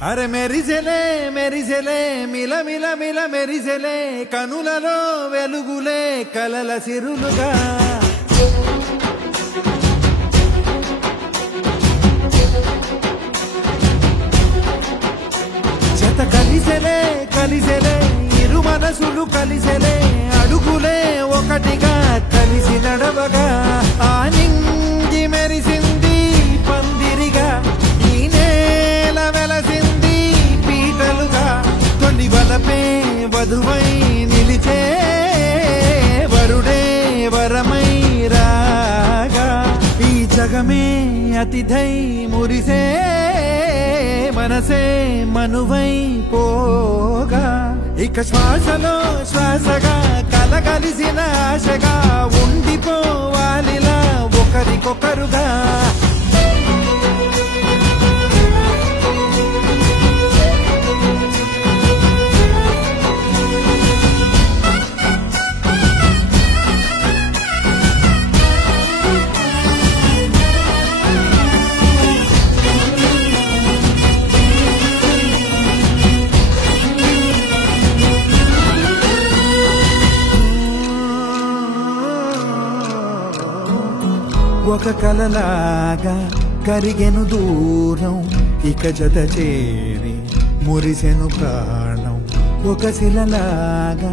అరే మెరిసెలే మెరిసెలే మిల మిల మిల మెరిసెలే కనులలో వెలుగులే కలల సిరులుగా జత కలిసెలే కలిసెలే ఇరు మనసులు కలిసెలే అడుగులే ఒకటిగా కలిసి నడవగా ఆ నింగి మెరిసింది పందిరిగా ఈ నేల వెలసింది పీటలుగా తొలి వలపే వధువై నిలిచే వరుడే వరమై రాగా ఈ జగమే అతిథై మురిసే మనసే మనువై పోగా ఇక శ్వాసలో శ్వాసగా కలగలిసిన ఆశగా ఉండిపోవాలిలా ఒకరికొకరుగా ఒక కలలాగా కరిగెను దూరం ఇక జత చేరి మురిసెను ప్రాణం ఒక శిలలాగా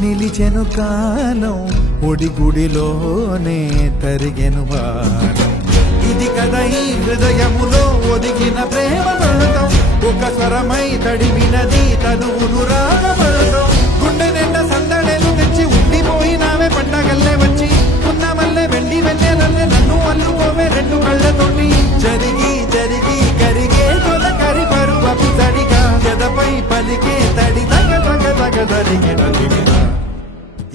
నిలిచెను కాలం ఒడిగుడిలోనే తరిగెను బాణం ఇది కదా ఈ హృదయములో ఒదిగిన ప్రేమ పడతాం ఒక స్వరమై తడివినది తనువును రాగపడతాం గుండె నిండా సందడేలు తెచ్చి ఉండిపోయినావే పండగల్లే వచ్చి ఉన్నమల్లే వెండి వెన్నెలల్లే నన్ను అల్లుకోవే రెండు కళ్ళతోటి జరిగి జరిగి కరిగే తొలకరి పరువపు తడిగా ఎదపై పలికే తడి తగ తగ తగ తరిగిన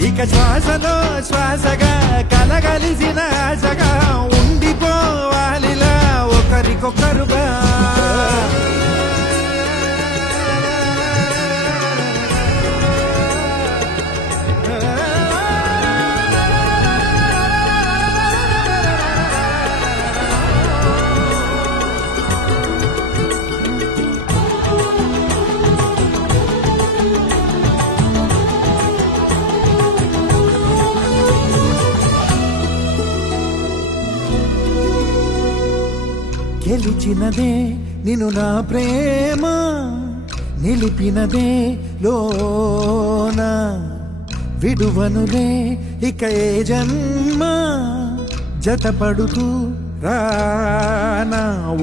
ఇక శ్వాసలో శ్వాసగా కలగలిసిన ఆశగా ఉండిపోవాలిలా ఒకరికొకరుగా గెలిచినదే నిన్ను నా ప్రేమ నిలిపినదే లోన విడువనులే ఇక ఏ జన్మ జతపడుతూ రానా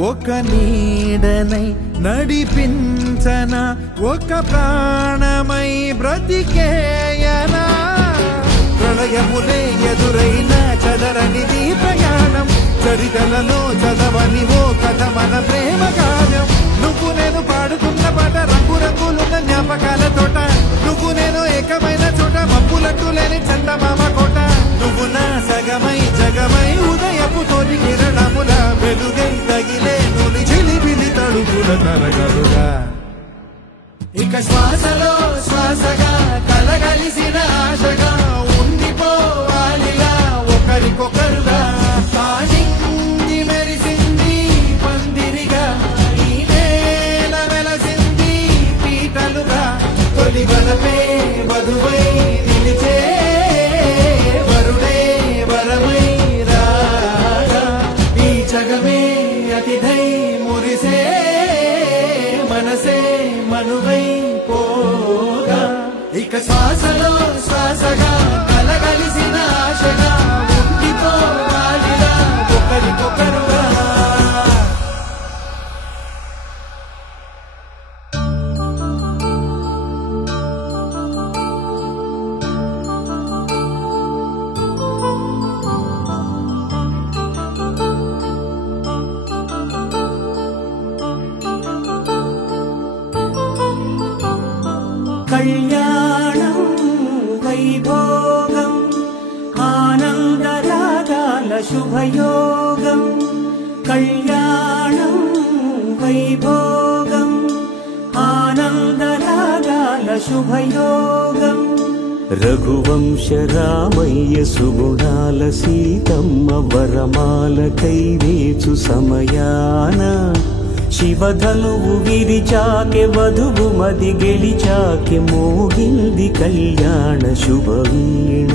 ఒక నీడనై నడిపించనా ఒక ప్రాణమై బ్రతికేయనా ప్రళయములే ఎదురైన చదరనిది ప్రయాణం చరితలలో చదవని ఓ కథ మన ప్రేమ కావ్యం నువ్వు నేను పాడుతున్న పాట రంగు రంగులున్న జ్ఞాపకాల తోట నువ్వు నేను ఏకమైన చోట మబ్బులట్టు లేని చందమామ కోట నువ్వు నా సగమై జగమై ఉదయపు తోటి కిరణముల వెలుగై తగిలే నులి చిలిబిలి తడుపుల తరగలుగా ఇక శ్వాసలో శ్వాసగా కలగలిసిన ఆశగా ఉండిపోవాలిలా ఒకరికొకరుగా కానింగి మెరిసింది పందిరిగా ఈ నేల వెలసింది పీటలుగా తొలి వలపే వధువై నిలిచే వరుడే వరమై రాగా ఈ జగమే అతిథై మురిసే మనసే మనువై పోగా ఇక శ్వాసలో శ్వాసగా కలగలిసిన ఆశగా ఉండిపోవాలిలా ఒకరికొకరుగా కళ్యాణం వైభోగం ఆనందరాగాల శుభయోగం కళ్యాణం వైభోగం ఆనందరాగాల శుభయోగం రఘువంశ రామయ్య సుగుణాల సీతమ్మ వరమాల కైవేచు సమయాన శివధనువు విరిచాకె వధువు మది గెలిచాకె మోగింది కళ్యాణ శుభవీణ.